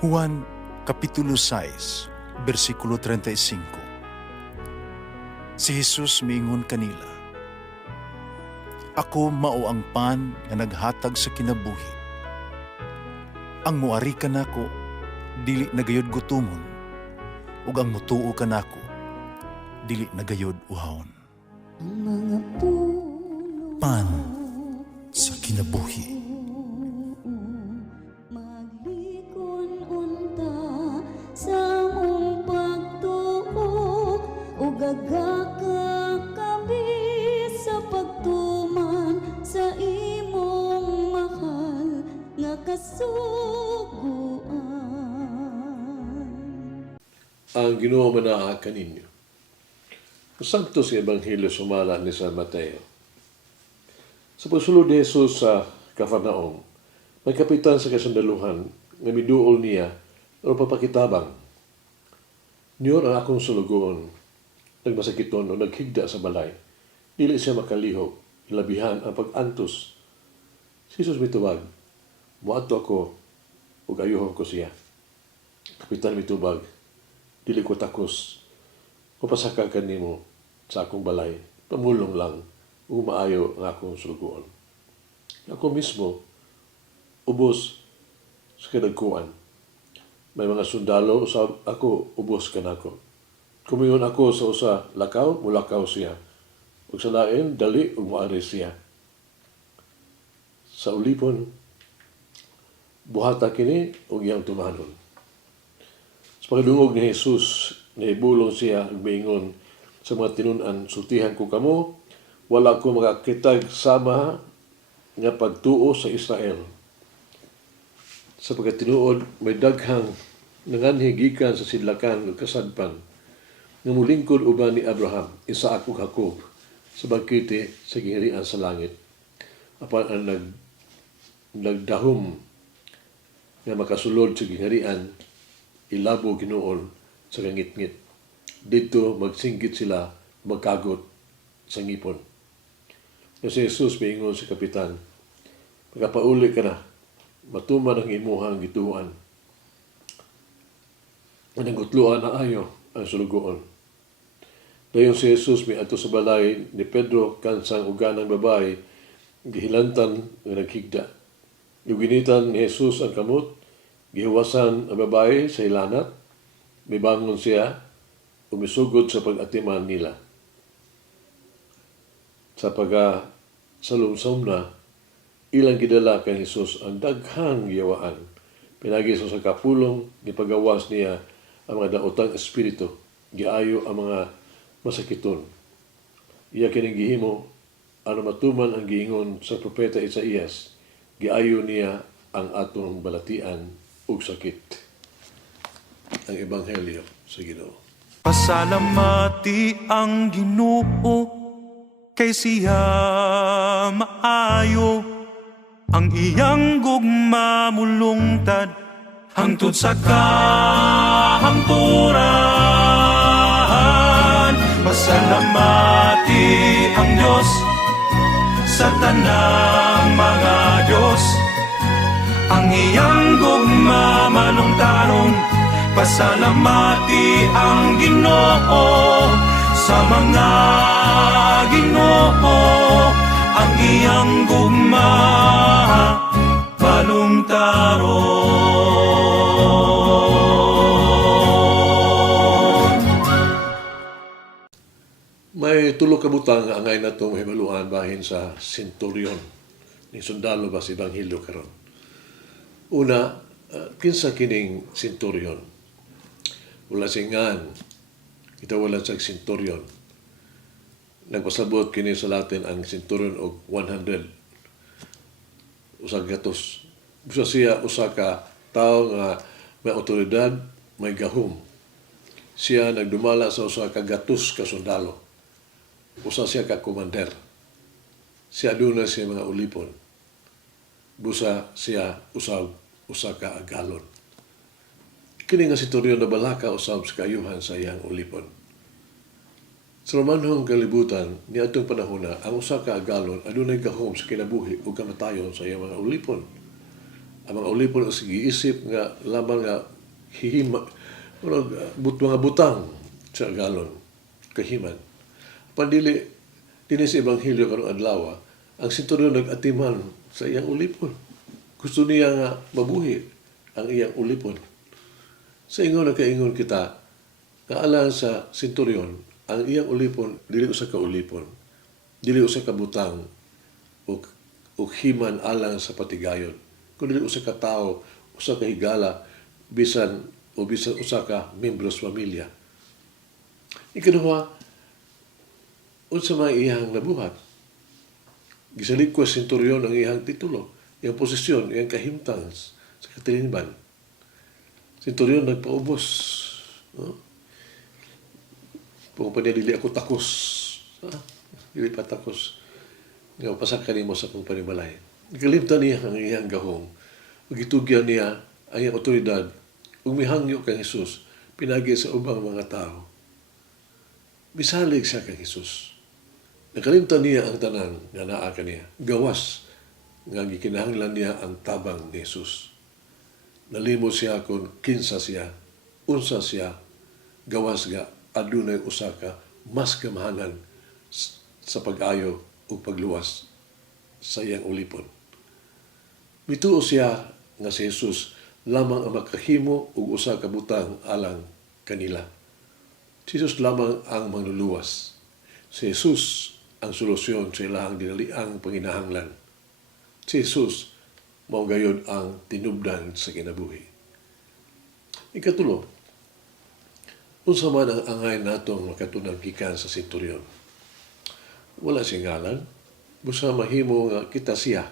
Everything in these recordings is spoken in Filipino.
Juan Kapitulo 6, versikulo 35. Si Jesus miingon kanila, "Ako mao ang pan nga naghatag sa kinabuhi. Ang muari kanako dili nagayod gutomon, ug ang mutuo kanako dili nagayod uhawon." Ang mga puno Pan sa kinabuhi. maglikon unta sa mong pagtuo ug gagaka kami sa pagtuman sa imong mahal nga kasuguan. Ang Ginoo manaa kaninyo. Sakto sa Ebanghelyo sumala ni San Mateo. Sa pagsulod ni Jesus sa Capernaum, may kapitan sa kasandaluhan nga miduol niya o papakitabang. Niyon ang akong sulugoon, nagmasakiton o naghigda sa balay. Dili siya makalihok, ilabihan ang pag-antos. Si Jesus mitubag, "Muadto ako ug ayuhon ko siya." Kapitan mitubag, "Dili ko takos, mapasaka kanimo sa akong balay, pamulong lang, ug maayo ang akong sulugoon." Ako mismo, ubos sa kadagkuan. May mga sundalo, usab ako, ubos kanako. Kumingon ako sa usa, lakaw, mulakaw siya. Ug sa lain, dali, ug moari siya. Sa ulipon, buhata kini, ug iyang tumanon. Sa pagdungog ni Jesus, naibulong siya, ug miingon sa mga tinunan, "Sultihan ko kamo, wala ko makakitag sama nga pagtuo sa Israel." Sa pagkatinuod, may daghang nanganhi gikan sa sidlakan ug kasadpan nga mulingkod uban ni Abraham, Isaac ug Jacob sa bangkete sa gingharian sa langit. Apan ang nagdahom nga makasulod sa gingharian, ilabo Ginoon sa kangitngit. Dito magsinggit sila, magkagot sa ngipon. Kasi Jesus miingon sa kapitan, "Pagkapauli ka na, matuman ang imuhang gituan." Nagutluan na ayo ang sulugoon. Dayon si Jesus miadto sa balay ni Pedro kansang uganang babae, gihilantan nga naghigda. Ginitan ni Jesus ang kamot, gihuwasan ang babae sa hilanat, mibangon siya, umisugod sa pag-atiman nila. Sa pagsalumsom na, ilang gidala kay Jesus ang daghang giyawaan. Pinagi sa kapulong, gipagawas niya ang mga daotang espiritu, giayo ang mga masakiton. Iya kining gihimo, ano matuman ang giingon sa propeta Isaías, giayo niya ang atong balatian ug sakit. Ang Ebanghelyo sa Ginoo. Pasalamati ang Ginoo kay siya maayo, ang iyang gugma mulungtad hangtod sa kahangturan. Pasalamati ang Diyos sa tanang mga Diyos, ang iyang gugma malungtaron. Pasalamati ang Ginoo sa mga Ginoo, ang iyang gugma malungtaron. May tulo ka butang nga angay na itong himaluan bahin sa senturyon ni sundalo ba sa Ebanghelyo karon. Una, kinsa kining senturyon? Wala singan, kita wala sa senturyon. Nagpasabot kini sa Latin ang senturyon og 100. Usa gatos. Usa siya usa ka tawo nga may otoridad, may gahom. Siya nagdumala sa usa ka gatos ka sundalo. Usa siya ka commander. Siya aduna siya mga ulipon. Busa siya usa ka agalon. Kini nga senturyon na balaka usab sa kaayuhan sa iyang ulipon. Sa Romanhong kalibutan, ni atong panahon na, ang usa ka agalon adunay gahom sa kinabuhi ug kamatayon sa iyang mga ulipon. Ang mga ulipon ang giisip nga lamang nga hihima, mga butang sa galon, kahiman. Pandili, din sa Ebanghelyo karong adlaw, ang senturyon nag-atiman sa iyang ulipon. Gusto niya nga mabuhi ang iyang ulipon. Sa ingon na kaingon kita, kaalang sa senturyon, ang iyang ulipon, dili usa ka ulipon, dili usa ka butang, o himan alang sa patigayon. Kung dili usa ka tao, usa ka higala, bisan usa ka membro sa pamilya. Ikaduha, unsa may iyang nabuhat. Gisalig ko sa senturyon ang iyang titulo, iyang posisyon, iyang kahimtang sa katilingban. Senturyon nagpaubos. No? Kung pa dili ako takos. Dili pa takos. Nga pasak ka nimo sa kong panimalay. Nakalimtan niya ang iyang gahong. Magitugyan niya ang iyang otoridad. Ug mihangyo kang Jesus, pinagi sa ubang mga tao. Misalig siya kang Jesus. Nakalimtan niya ang tanan nga naa kaniya. Gawas nga gikinahanglan niya ang tabang ni Jesus. Nalimot siya kung kinsa siya, unsa siya, gawas nga adunay usa ka mas kamahanan sa pag-ayo o pagluwas sa iyang ulipon. Mituo siya nga si Jesus lamang ang makahimo og usa ka butang alang kanila. Si Jesus lamang ang manluluwas. Si Jesus ang solusyon sa ilahang dinaliang panginahanglan. Si Jesus mao gayud ang tinubdan sa kinabuhi. Ikatulo, unsa man ang angay natong makatunang gikan sa senturyon? Wala siyang ngalan, busa mahimo nga kita siya.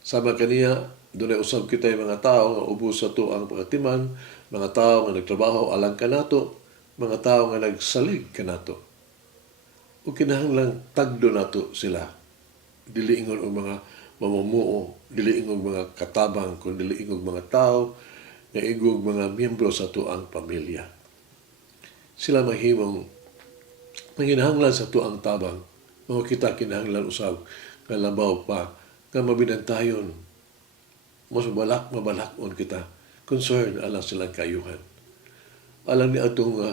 Sama kaniya, dunay usab kita yung mga tao nga ubos sa tuang pagatiman, mga tao nga nagtrabaho alang kanato, mga tao nga nagsalig kanato. O kinahanglang tagdo nato sila. Dili ingon og mga mamumuo, dili ingog mga katabang, kundi dili ingog mga tao nga ingog mga miyembro sa tuang pamilya. Sila mahimong panginahanglan sa tuang tabang, mga kita kinahanglan usab nga labaw pa, nga mabinantayon, mas mabalakon kita, concern alang silang kayuhan. Alang ni atong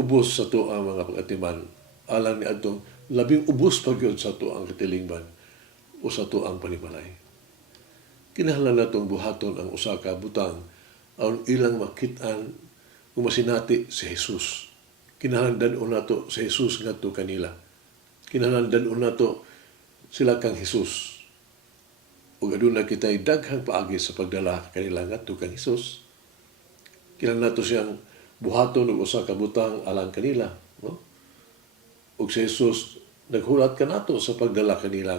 ubos sa tuang mga pagatiman, alang ni atong labing ubos pagyod sa tuang katilingban, o sa tuang panimalay. Kinahanglan natong buhaton ang usa ka butang aron ilang makitaan kung masinati si Jesus. Kinahanglan dan-on nato si Jesus ngadto kanila. Kinahanglan dan-on nato sila kang Jesus. Ug aduna kitay daghang paagi sa pagdala kanila ngadto kang Jesus. Kinahanglan nato siyang buhaton og usa ka butang alang kanila, no? Ug si Jesus naghulat kanato sa pagdala kanila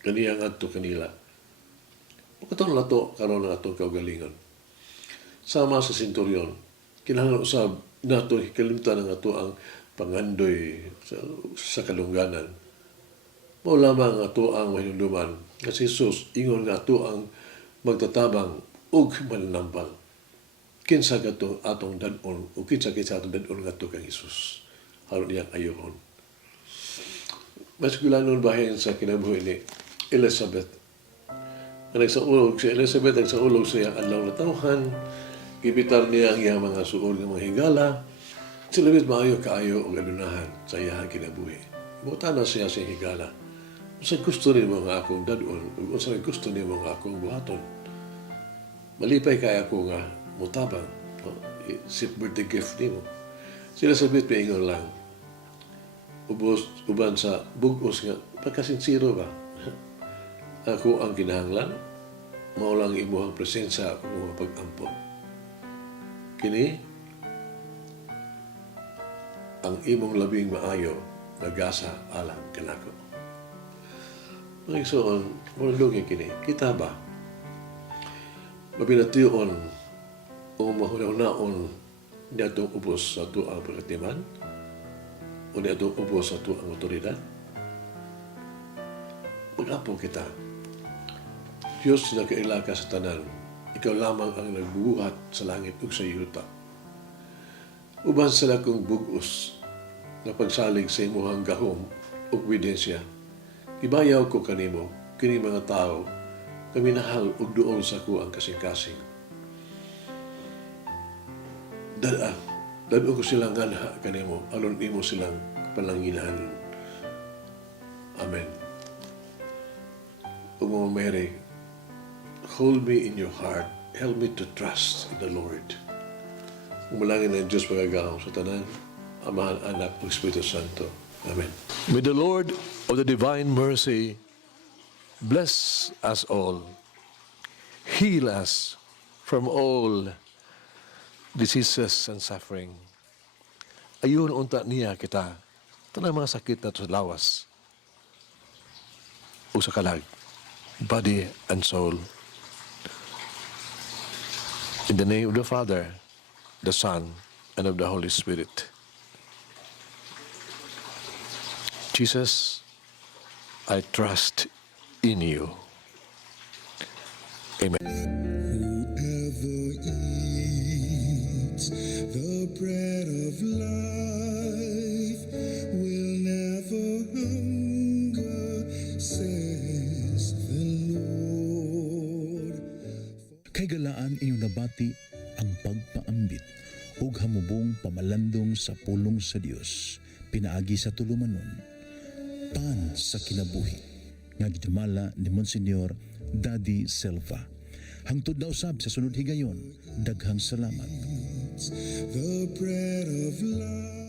kaniya ngadto kanila. Pagkatong nato karon ang atong kaugalingon. Sama sa senturyon, kinahanglan usab nato hikalimtan ang ato ang pangandoy sa kalungganan. Mao lamang ato ang mahinumduman nga si Jesus ingon nga ato ang magtatabang ug mananampal. Kinsa katong atong dan-on o kinsa atong dan-on ngadto kang Jesus aron iyang ayohon. Mas gulanon bahin sa kinabuhi ni Elizabeth. Ang nagsaulog si Elizabeth, nagsaulog sa iyang adlaw na tawhan, gibitar niya ang iyang mga suol ng mga higala, sila bit maayo kaayo o adunahan sa iyang kinabuhi. Buta na siya sa higala. Unsa gusto ni mga akong dadon, unsa gusto ni mga akong buhaton. Malipay kaya ako nga mutabang, no? Sip birthday gift nimo. Sila sabit paingon lang, uban sa bugos nga, pagkasinsiro ba? Ako ang kinahanglan, maulang imuhang presensya ako ng pag-ampo. Kini, ang imong labing maayo, nagasa alang kanako. Mga igsoon, mula kini, kita ba? Mabinatiyon o mahunaon niya itong ubos sa ito ang pagkatiman o niya itong ubos sa ito ang otoridad? Mag-apo kita. Diyos na kailaka sa tanan, ikaw lamang ang nagbuhat sa langit ug sa yuta. Uban sila kong bugos na pagsalig sa imuhang gahom ug ebidensya. Ibayaw ko kanimo, kini mga tao, kaminahal ug duol sa ko ang kasing-kasing. Dado ko silang ganha kanimo, alon imo silang palanginan. Amen. O mga Mary, hold me in your heart. Help me to trust in the Lord. Umalangin ng Diyos magagahong sa tanan, Amahan, Anak, ug Espiritu Santo. Amen. May the Lord of the divine mercy bless us all, heal us from all diseases and suffering. Ayun unta niya kita, tanang mga sakit na to sa lawas, o sa kalag, body and soul. In the name of the Father, the Son, and of the Holy Spirit. Jesus, I trust in you. Amen. Whoever eats the bread of life will never hunger, says the Lord. Kay galaan inyong nabati ang pagpaambit ug hamubong pamalandong sa pulong sa Dios pinaagi sa tulumanon pan sa kinabuhi nga gidumala ni Monsignor Daddy Silva. Hangtod na usab sa sunod higayon, daghang salamat. The bread of life.